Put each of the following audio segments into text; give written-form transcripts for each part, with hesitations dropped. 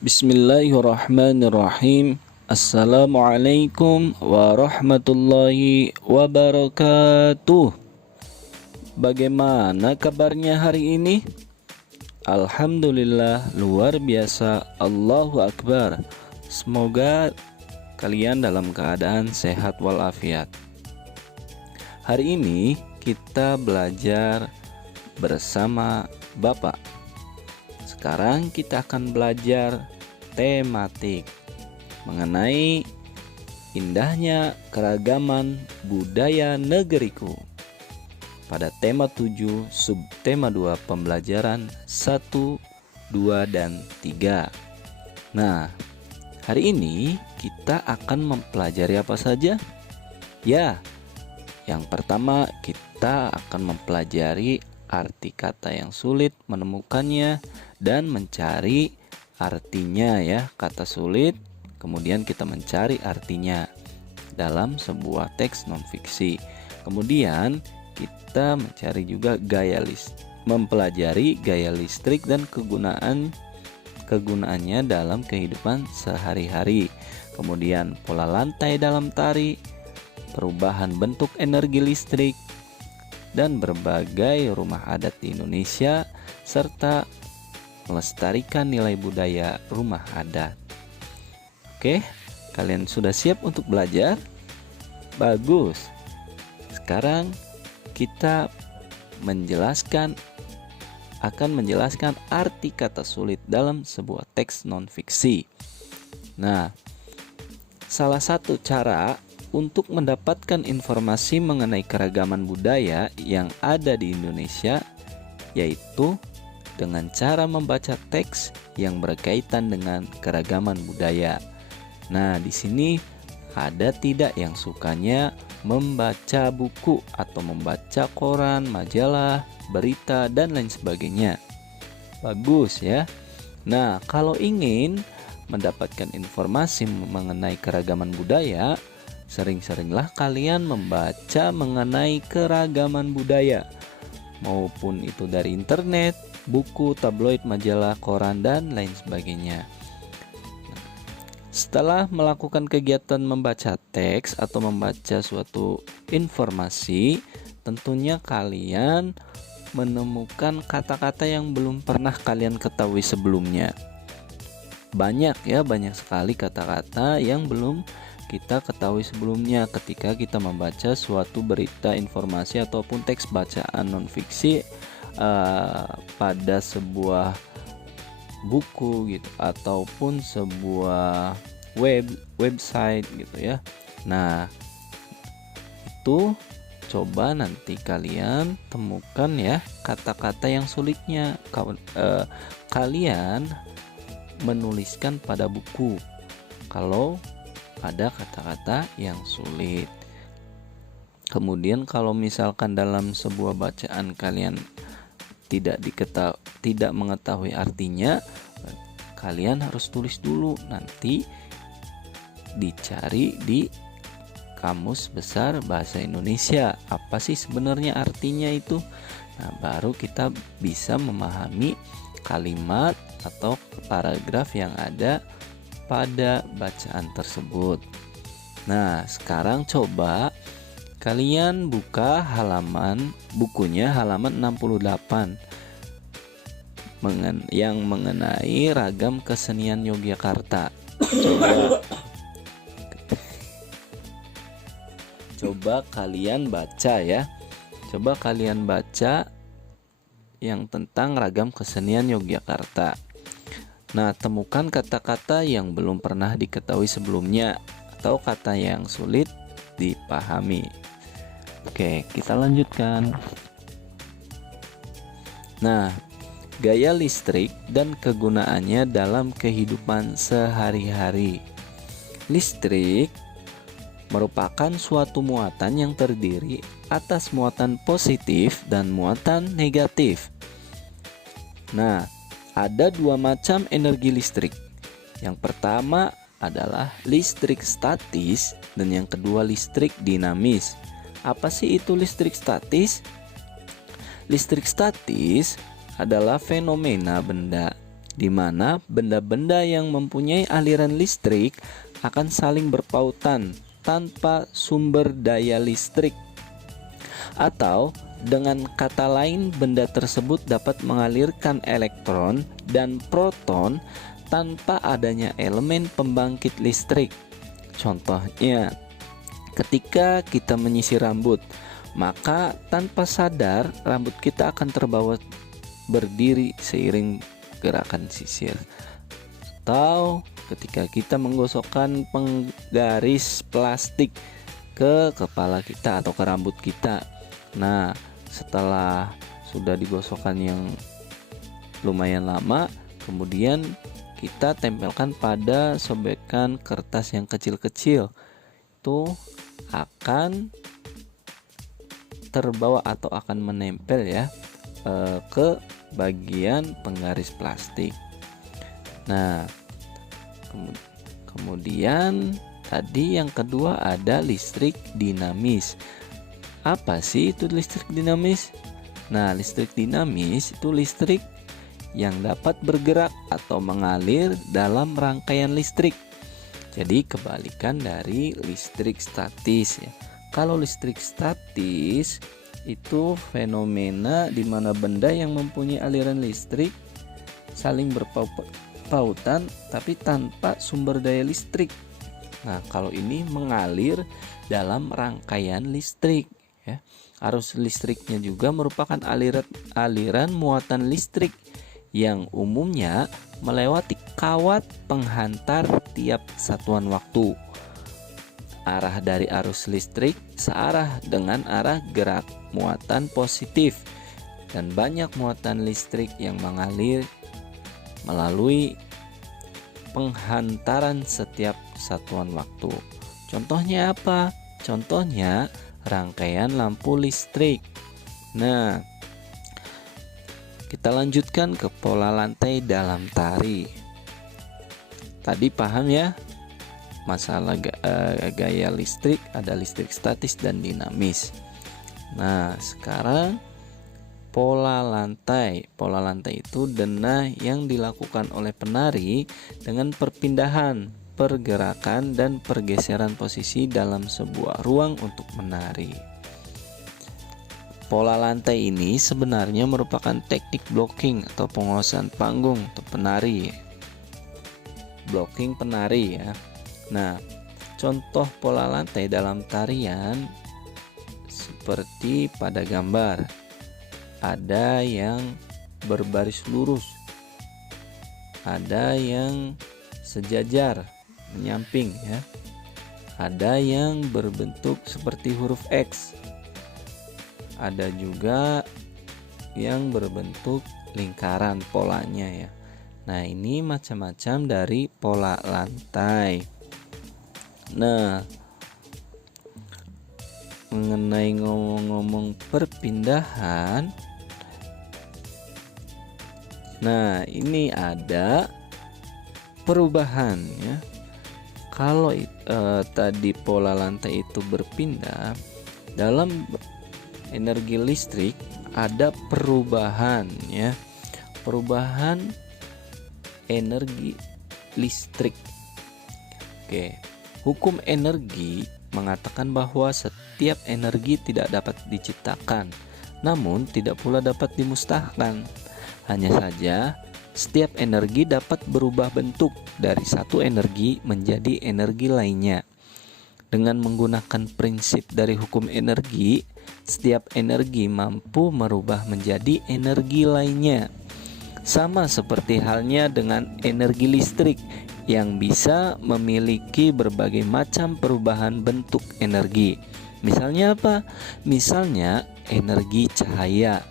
Bismillahirrahmanirrahim. Assalamualaikum warahmatullahi wabarakatuh. Bagaimana kabarnya hari ini? Alhamdulillah, luar biasa. Allahu Akbar. Semoga kalian dalam keadaan sehat walafiat. Hari ini kita belajar bersama Bapak. Sekarang kita akan belajar tematik mengenai indahnya keragaman budaya negeriku. Pada tema 7, subtema 2, pembelajaran 1, 2, dan 3. Nah, hari ini kita akan mempelajari apa saja? Ya, yang pertama kita akan mempelajari arti kata yang sulit, menemukannya, dan mencari artinya ya. Kata sulit, kemudian kita mencari artinya dalam sebuah teks non-fiksi. Kemudian kita mencari juga mempelajari gaya listrik dan kegunaannya dalam kehidupan sehari-hari. Kemudian pola lantai dalam tari, perubahan bentuk energi listrik, dan berbagai rumah adat di Indonesia, serta melestarikan nilai budaya rumah adat. Oke, kalian sudah siap untuk belajar? Bagus. Sekarang kita akan menjelaskan arti kata sulit dalam sebuah teks non-fiksi. Nah, salah satu cara untuk mendapatkan informasi mengenai keragaman budaya yang ada di Indonesia yaitu dengan cara membaca teks yang berkaitan dengan keragaman budaya. Nah, di sini ada tidak yang sukanya membaca buku atau membaca koran, majalah, berita, dan lain sebagainya? Bagus ya. Nah, kalau ingin mendapatkan informasi mengenai keragaman budaya, sering-seringlah kalian membaca mengenai keragaman budaya, maupun itu dari internet, buku, tabloid, majalah, koran, dan lain sebagainya. Setelah melakukan kegiatan membaca teks atau membaca suatu informasi, tentunya kalian menemukan kata-kata yang belum pernah kalian ketahui sebelumnya. Banyak sekali kata-kata yang belum kita ketahui sebelumnya ketika kita membaca suatu berita, informasi, ataupun teks bacaan non-fiksi pada sebuah buku gitu, ataupun sebuah website gitu ya. Nah, itu coba nanti kalian temukan ya kata-kata yang sulitnya. Kalian menuliskan pada buku kalau ada kata-kata yang sulit. Kemudian kalau misalkan dalam sebuah bacaan kalian tidak mengetahui artinya, kalian harus tulis dulu, nanti dicari di Kamus Besar Bahasa Indonesia apa sih sebenarnya artinya itu. Nah, baru kita bisa memahami kalimat atau paragraf yang ada pada bacaan tersebut. Nah, sekarang coba kalian buka bukunya halaman 68 yang mengenai ragam kesenian Yogyakarta. Coba kalian baca ya. Coba kalian baca yang tentang ragam kesenian Yogyakarta. Nah, temukan kata-kata yang belum pernah diketahui sebelumnya atau kata yang sulit dipahami. Oke, kita lanjutkan. Nah, gaya listrik dan kegunaannya dalam kehidupan sehari-hari. Listrik merupakan suatu muatan yang terdiri atas muatan positif dan muatan negatif. Nah, ada dua macam energi listrik. Yang pertama adalah listrik statis dan yang kedua listrik dinamis. Apa sih itu listrik statis? Listrik statis adalah fenomena benda di mana benda-benda yang mempunyai aliran listrik akan saling berpautan tanpa sumber daya listrik. Atau dengan kata lain, benda tersebut dapat mengalirkan elektron dan proton tanpa adanya elemen pembangkit listrik. Contohnya, ketika kita menyisir rambut, maka tanpa sadar rambut kita akan terbawa berdiri seiring gerakan sisir. Atau ketika kita menggosokkan penggaris plastik ke kepala kita atau ke rambut kita. Nah, setelah sudah digosokkan yang lumayan lama, kemudian kita tempelkan pada sobekan kertas yang kecil-kecil, itu akan terbawa atau akan menempel ya ke bagian penggaris plastik. Nah, kemudian tadi yang kedua ada listrik dinamis. Apa sih itu listrik dinamis? Nah, listrik dinamis itu listrik yang dapat bergerak atau mengalir dalam rangkaian listrik. Jadi kebalikan dari listrik statis ya. Kalau listrik statis itu fenomena di mana benda yang mempunyai aliran listrik saling berpautan tapi tanpa sumber daya listrik. Nah, kalau ini mengalir dalam rangkaian listrik ya. Arus listriknya juga merupakan aliran muatan listrik yang umumnya melewati kawat penghantar tiap satuan waktu. Arah dari arus listrik searah dengan arah gerak muatan positif, dan banyak muatan listrik yang mengalir melalui penghantaran setiap satuan waktu. Contohnya apa? Contohnya rangkaian lampu listrik. Nah, kita lanjutkan ke pola lantai dalam tari. Tadi paham ya masalah gaya listrik, ada listrik statis dan dinamis. Nah, sekarang pola lantai. Pola lantai itu denah yang dilakukan oleh penari dengan perpindahan, pergerakan, dan pergeseran posisi dalam sebuah ruang untuk menari. Pola lantai ini sebenarnya merupakan teknik blocking atau penguasaan panggung untuk penari. Blocking penari ya. Nah, contoh pola lantai dalam tarian seperti pada gambar. Ada yang berbaris lurus, ada yang sejajar menyamping ya, ada yang berbentuk seperti huruf X, ada juga yang berbentuk lingkaran polanya ya. Nah, ini macam-macam dari pola lantai. Nah, mengenai ngomong-ngomong perpindahan, nah ini ada perubahan ya. Kalau tadi pola lantai itu berpindah, dalam energi listrik ada perubahan ya. Perubahan energi listrik. Oke. Hukum energi mengatakan bahwa setiap energi tidak dapat diciptakan, namun tidak pula dapat dimusnahkan. Hanya saja setiap energi dapat berubah bentuk dari satu energi menjadi energi lainnya. Dengan menggunakan prinsip dari hukum energi, setiap energi mampu merubah menjadi energi lainnya. Sama seperti halnya dengan energi listrik yang bisa memiliki berbagai macam perubahan bentuk energi. Misalnya apa? Misalnya energi cahaya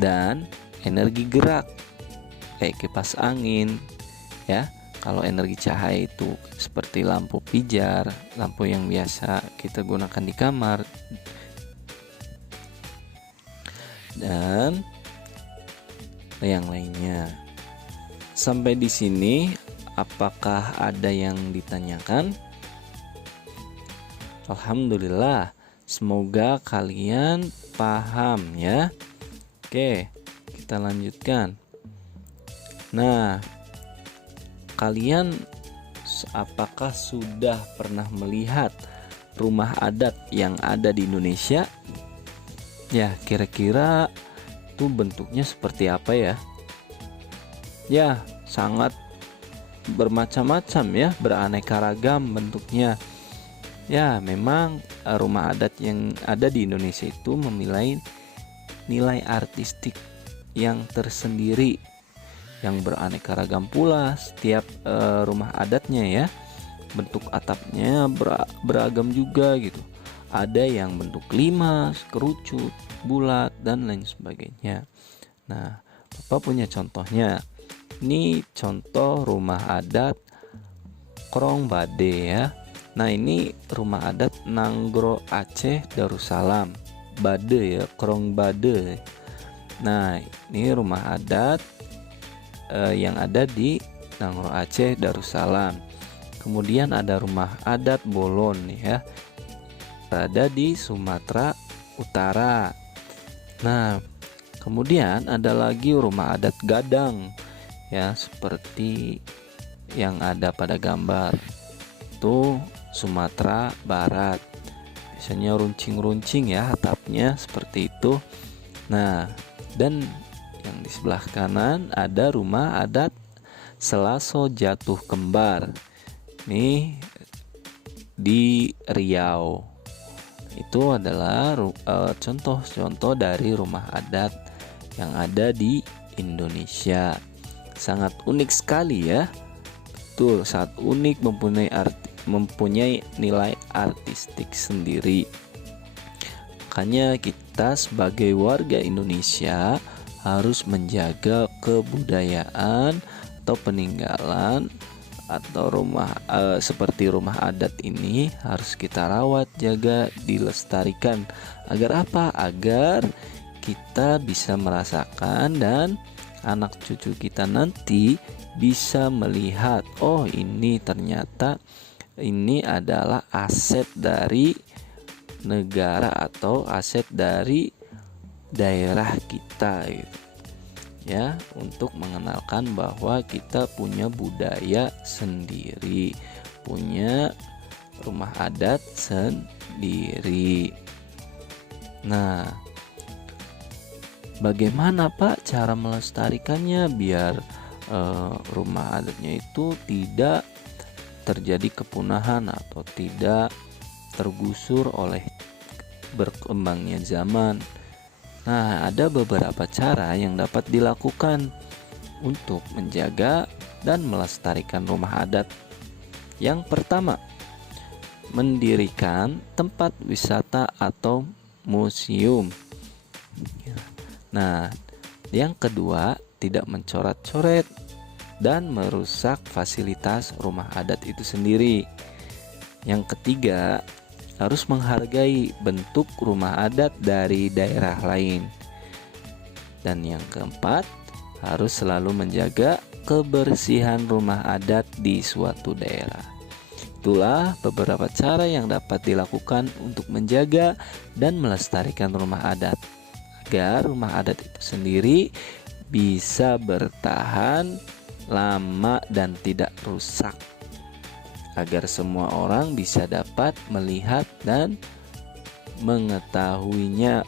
dan energi gerak kayak kipas angin ya. Kalau energi cahaya itu seperti lampu pijar, lampu yang biasa kita gunakan di kamar, dan yang lainnya. Sampai di sini apakah ada yang ditanyakan? Alhamdulillah, semoga kalian paham ya. Oke, kita lanjutkan. Nah, kalian apakah sudah pernah melihat rumah adat yang ada di Indonesia? Ya, kira-kira itu bentuknya seperti apa ya? Ya, sangat bermacam-macam ya, beraneka ragam bentuknya. Ya, memang rumah adat yang ada di Indonesia itu memiliki nilai artistik yang tersendiri, yang beraneka ragam pula setiap rumah adatnya ya. Bentuk atapnya beragam juga gitu. Ada yang bentuk limas, kerucut, bulat, dan lain sebagainya. Nah, Bapak punya contohnya. Ini contoh rumah adat Krong Bade ya. Nah, ini rumah adat Nanggro Aceh Darussalam. Bade ya, Krong Bade. Nah, ini rumah adat yang ada di Nanggro Aceh Darussalam. Kemudian ada rumah adat Bolon ya, berada di Sumatera Utara. Nah, kemudian ada lagi rumah adat Gadang ya, seperti yang ada pada gambar itu Sumatera Barat. Biasanya runcing-runcing ya atapnya seperti itu. Nah, dan yang di sebelah kanan ada rumah adat Selaso Jatuh Kembar. Ini di Riau. Itu adalah contoh-contoh dari rumah adat yang ada di Indonesia. Sangat unik sekali ya. Betul, sangat unik, mempunyai nilai artistik sendiri. Makanya kita sebagai warga Indonesia harus menjaga kebudayaan atau peninggalan atau rumah seperti rumah adat ini harus kita rawat, jaga, dilestarikan. Agar apa? Agar kita bisa merasakan dan anak cucu kita nanti bisa melihat, oh ini ternyata ini adalah aset dari negara atau aset dari daerah kita gitu. Ya, untuk mengenalkan bahwa kita punya budaya sendiri, punya rumah adat sendiri. Nah, bagaimana Pak cara melestarikannya biar rumah adatnya itu tidak terjadi kepunahan atau tidak tergusur oleh berkembangnya zaman? Nah, ada beberapa cara yang dapat dilakukan untuk menjaga dan melestarikan rumah adat. Yang pertama, mendirikan tempat wisata atau museum. Nah, yang kedua, tidak mencoret-coret dan merusak fasilitas rumah adat itu sendiri. Yang ketiga, harus menghargai bentuk rumah adat dari daerah lain. Dan yang keempat, harus selalu menjaga kebersihan rumah adat di suatu daerah. Itulah beberapa cara yang dapat dilakukan untuk menjaga dan melestarikan rumah adat, agar rumah adat itu sendiri bisa bertahan lama dan tidak rusak, agar semua orang bisa dapat melihat dan mengetahuinya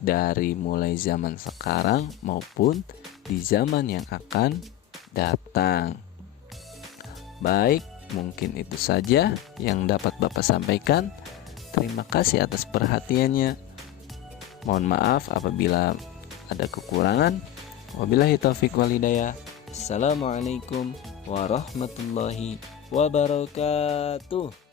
dari mulai zaman sekarang maupun di zaman yang akan datang. Baik, mungkin itu saja yang dapat Bapak sampaikan. Terima kasih atas perhatiannya. Mohon maaf apabila ada kekurangan. Wabillahi taufiq wal hidayah. Assalamualaikum warahmatullahi wabarakatuh.